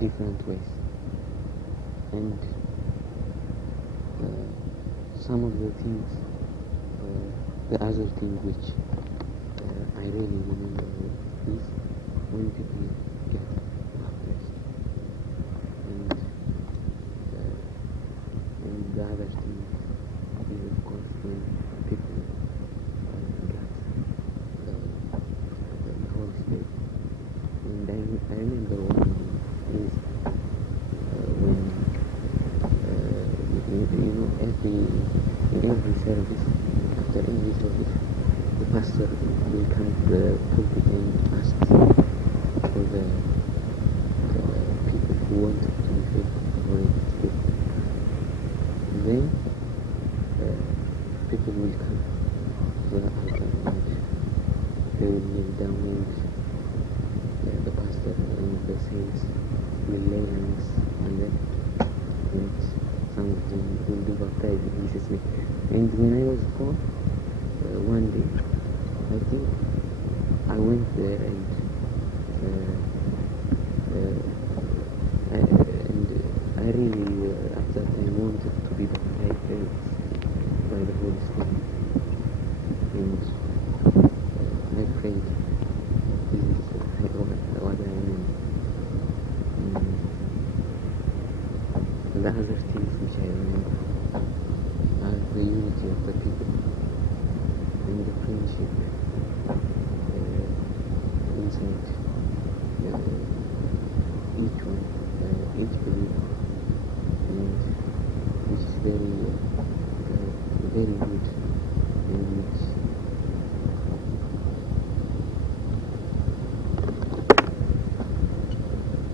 different ways. And some of the things, the other thing which I really remember is when people get baptized. And the other thing is, of course, when people get the Holy Spirit. And I remember one is when in every service, after every service, the pastor will come to the pulpit and ask for the people who want to be filled with the Holy Spirit. And then people will come to the altar and they will kneel down and the pastor and the saints will lay hands on them, and some of them will be baptized in Jesus' name. And when I was 4, one day, I think I went there and I really at that time wanted to be baptized by the Holy Spirit, and I prayed. This is what I remember. The other things which I remember are the unity of the people and the friendship inside each one, each believer, and which is very good, and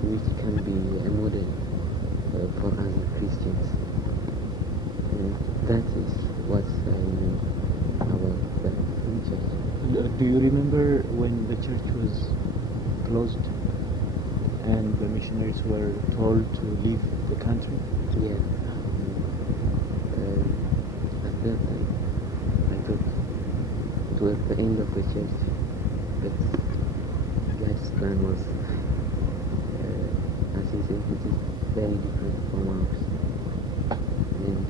which can be a model for other Christians. That is what I know about the church. Do you remember when the church was closed and the missionaries were told to leave the country? Yeah. At that time, I thought it was the end of the church, but God's plan was, as he said, it is very different from ours. And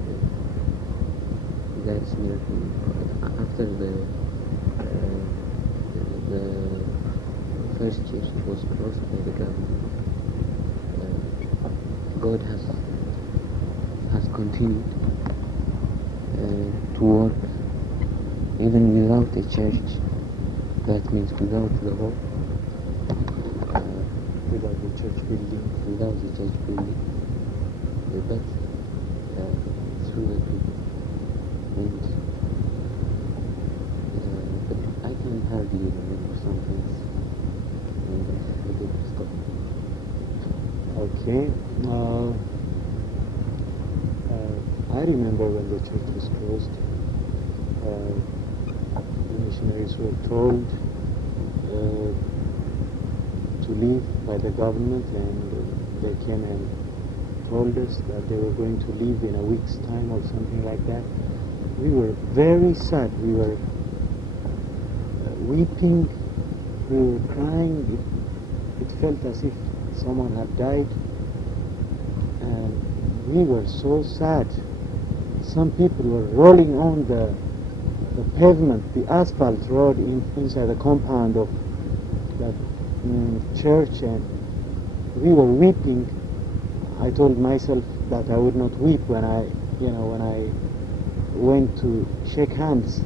God's miracle, after the first church was closed by the government, God has continued to work even without a church. That means without the hope, Without the church building? Without the church building, but through the people. And but I can hardly remember some things, and I did stop. Okay. I remember when the church was closed, the missionaries were told to leave by the government, and they came and told us that they were going to leave in a week's time or something like that. We were very sad. We were weeping. We were crying. It felt as if someone had died, and we were so sad. Some people were rolling on the pavement, the asphalt road inside the compound of that church, and we were weeping. I told myself that I would not weep when I went to shake hands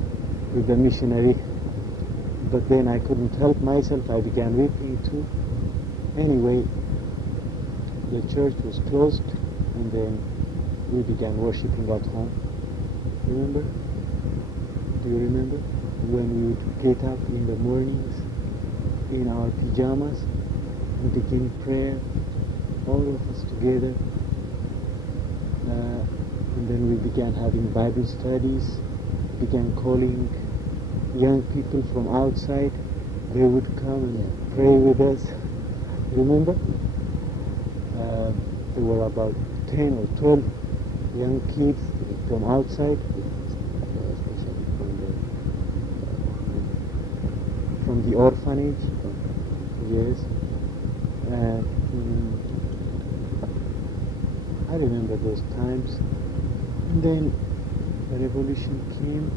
with the missionary, but then I couldn't help myself. I began weeping too. Anyway, the church was closed, and then we began worshiping at home. Remember? Do you remember? When we would get up in the mornings in our pajamas and begin prayer, all of us together. And then we began having Bible studies, began calling young people from outside. They would come and pray with us. Remember? There were about 10 or 12 young kids from outside, Especially from the orphanage. Yes. I remember those times. And then the revolution came,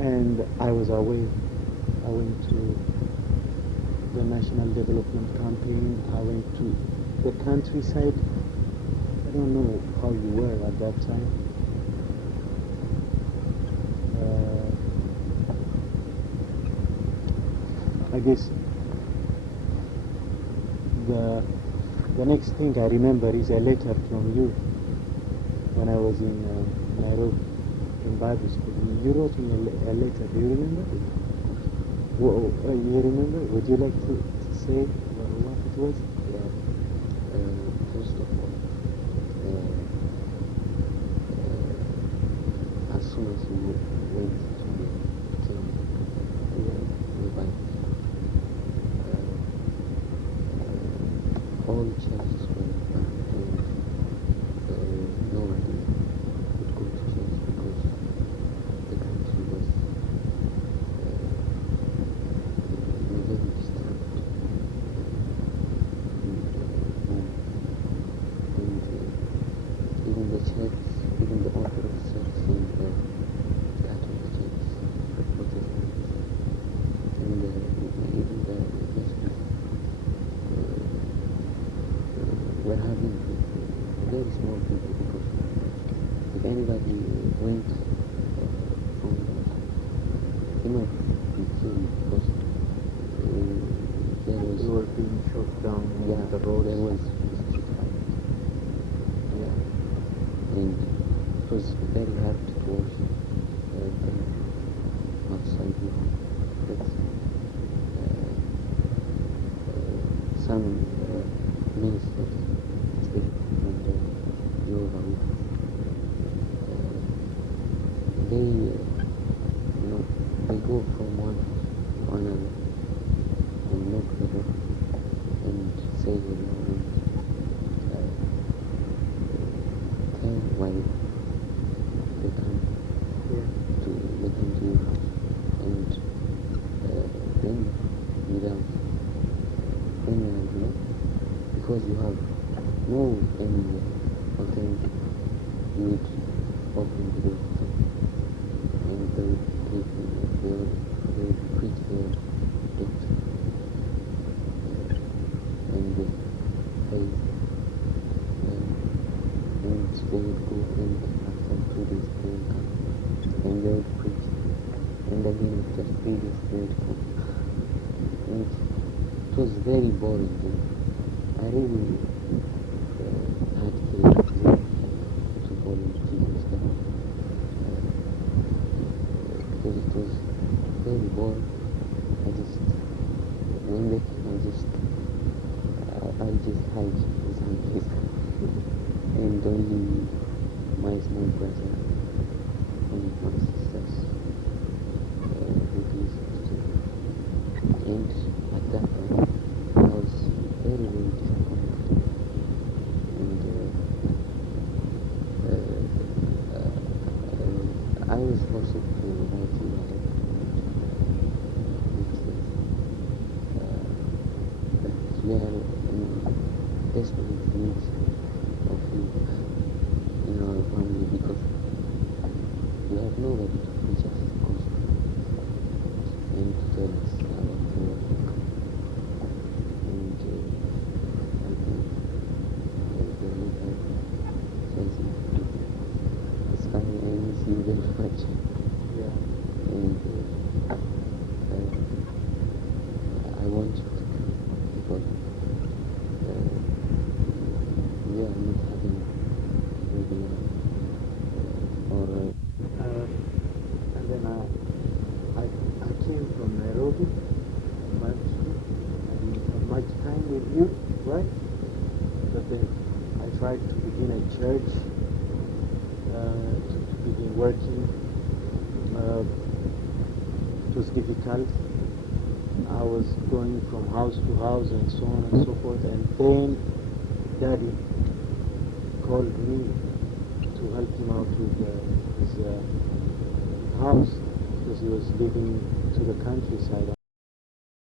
and I was away. I went to the National Development Campaign. I went to the countryside. I don't know how you were at that time. I guess the next thing I remember is a letter from you when I was in Nairobi in Bible school. You wrote me a letter. Do you remember? You remember? Would you like to say what it was? Yeah. First of all, as soon as we went to the Bible, all churches were banned, and nobody could go to church because the country was very disturbed. And even the church, even the Orthodox Church and the Catholic Church, the Protestants, and even the Muslims were having very small people, because if anybody went from be killed, because there was... You were being shot down Yeah, on the road. there was street fight. Yeah. And it was very hard to watch them outside the home. But some ministers, especially from the YOAB2, they go from one to another and knock the door and say hello and tell why they come to your house, and then without any argument, because you have no any alternative, you would open the door to them, and they would preach their doctrine, and they would go, and after 2 days they would come, and they would preach, and again after 3 days they would come, and it was very boring. I really had curiosity to follow figure stuff, because it was very boring. When they came, I just hide behind his and only my small brother and my sisters would listen to me. And at that time, I was very, very disappointed. And I was forced to write you a letter, which says that we are in desperate need of you in our family, because we have nobody to preach us the gospel and to tell us about the word of God. And I think the letter says it's funny, I miss you very much. Yeah. And I want you to come, because we are not having regular And then I came from Nairobi. I didn't have much time with you, right? But then I tried to begin a church, to begin working. It was difficult. I was going from house to house and so on and so forth, and then Daddy called me to help him out with his house, because he was living to the countryside.